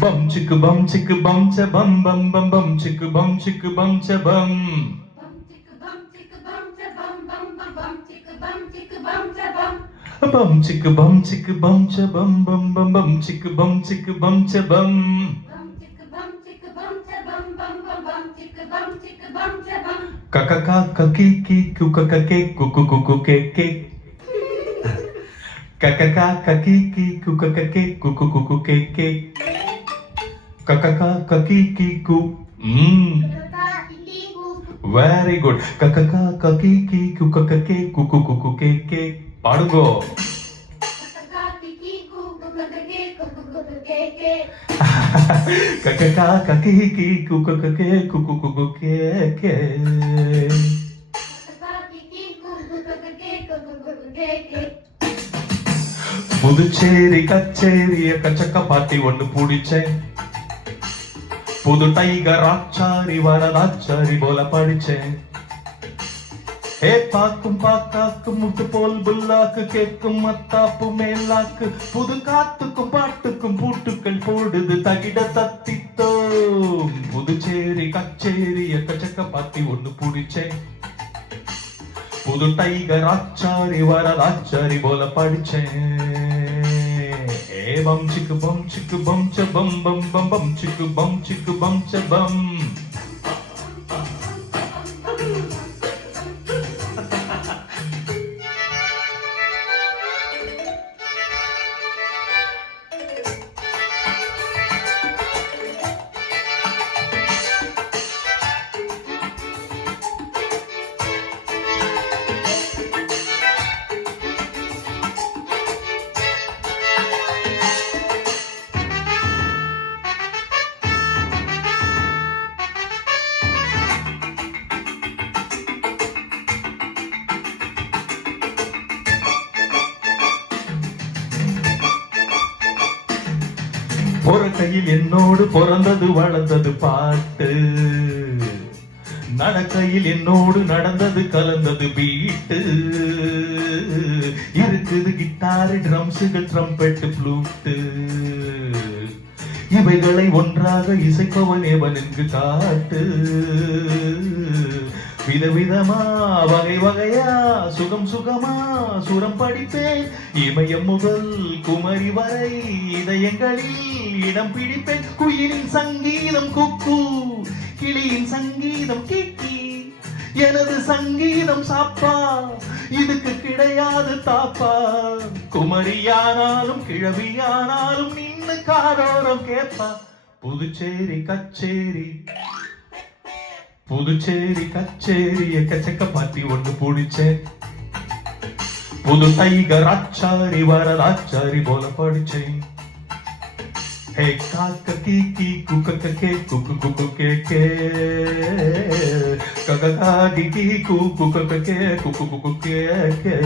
Bum chicka bum chicka bum cha bum bum bum bum chicka bum chicka bum cha bum. Bum chicka bum chicka bum cha bum bum bum bum chicka bum chicka bum cha bum. Kaka kaki ki kuka kake kuku kuku keke. Kaka kaki ki kuka kake kuku kuku keke. Kaka kaki ki ku. Very good. Kaka kaki ki kuka kake kuku kuku keke. பாடுங்கோ. Kaka kaki ki kuka kake kuku kuku keke. Puducherry கச்சேரிய கச்சக்க பாட்டி ஒண்ணு பிடிச்சேன். புது tiger Achari Varadachari போல படிச்சேன். ஏ பாக்கும் பாக்காக்கும் முட்டு போல் புல்லாக்கு கேக்கும் மத்தாப்பு மேலாக்கு புது காத்துக்கும் பாட்டுக்கும் பூட்டுக்கள் போடுது தகிட தத்தித்தோ. புதுச்சேரி கச்சேரி எக்கச்சக்க பாத்தி ஒண்ணு பிடிச்சேன். புது டைகர் ஆச்சாரி வரதாச்சாரி போல படிச்சேன். ஏ பம் சிக்கு பம் சிக்கு பம் ச பம் பம் பம் பம் சிக்கு பம் சிக்கு பம் ச பம். ஒரு கையில் என்னோடு பிறந்தது வளர்ந்தது பாட்டு, நடக்கையில் என்னோடு நடந்தது கலந்தது பீட்டு. இருக்குது கிட்டாரு ட்ரம்ஸுகள் ட்ரம்பெட் ஃப்ளூட்டு, இவைகளை ஒன்றாக இசைப்பவன் எவன் என்று காட்டு. விதவிதமா வகை வகையா சுகம் சுகமா சுரம் படிப்பேன். இமயம் முதல் குமரி வரை இதயங்களில் இடம் பிடிப்பேன். குயிலின் சங்கீதம் குக்கு, கிளியின் சங்கீதம் கிக்கி, எனது சங்கீதம் சாப்பா, இதுக்கு கிடையாது தாப்பா. குமரியானாலும் கிழவியானாலும் நின்னு காரோரம் கேப்பா. புதுச்சேரி கச்சேரி புதுச்சேரி கச்சேரி எக்கச்சக்க பாட்டி ஒன்று பிடிச்சேன். புது டைகர் ஆச்சாரி வரதாச்சாரி போல படிச்சேன். ஹே காக்க கீக்கி குக்க கே குக்கு குக்கு கே கே ககா கீக்கி குக்கு கே குக்கு குக்கு கே கே.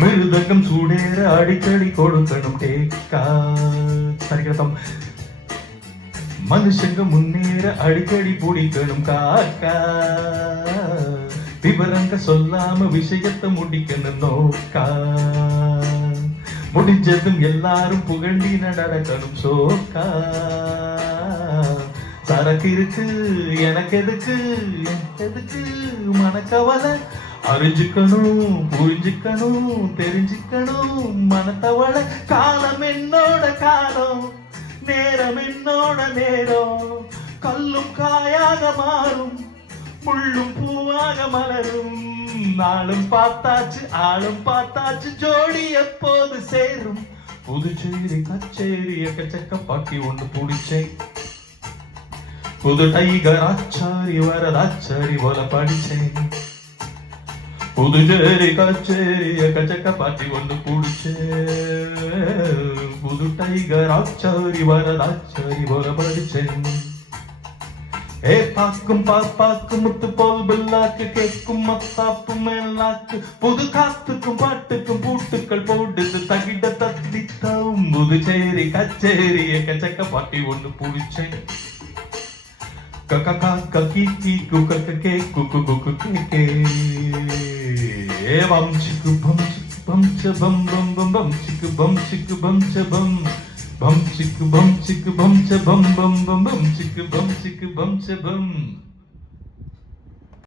மிருதங்கம் சூடேற அடிக்கடி கொடுக்கணும் டேக்கா. சரிகதம் மனுஷங்க முன்னேற அடிக்கடி பிடிக்கணும் காக்கா. விவரங்க சொல்லாம விஷயத்தை முடிக்கணும் நோக்கா. முடிஞ்சதும் எல்லாரும் புகழ்ந்தி நடக்கணும் சோக்கா. சரக்கு இருக்கு எனக்கு எதுக்கு எதுக்கு மனக்கவலை. அறிஞ்சுக்கணும் புரிஞ்சுக்கணும் தெரிஞ்சுக்கணும் மனத்தவளை. காலம் என்னோட காலம், நேரம் என்னோட நேரம். கல்லும் காயாக மாறும், முள்ளும் பூவாக மலரும். நாளும் பார்த்தாச்சு ஆளும் பார்த்தாச்சு, ஜோடி எப்போது சேரும். புதுச்சேரி கச்சேரி எக்கச்சக்க பாட்டி ஒன்று பிடிச்சேன். புது டைகர் ஆச்சாரி வரதாச்சாரி போல படிச்சேன். புதுச்சேரி கச்சேரிய கச்சக்க பாட்டி ஒன்று பிடிச்சேன். புது டைகர் ஆச்சாரி வரதாச்சாரி போல படிச்சேன். ஏ பாக்கும் பாப்பாக்கும் முத்து போல் பில்லாக்கு கேட்கும் மத்தாப்பு மேலாக்கு புது காத்துக்கும் பாட்டுக்கும் பூட்டுக்கள் போடுது தகிட தத்தித்தம். புதுச்சேரி கச்சேரிய கச்சக்க பாட்டி ஒன்று பிடிச்சேன். கக்கா கக்கி குக்க கே குக்கு குக்கு கே பம் சிக்கு பம் சிக்கு பம் ச பம் பம் பம் பம் சிக்கு பம் சிக்கு பம் ச பம் bum chicka bum chicka bum cha bum bum bum bum chicka bum chicka bum cha bum.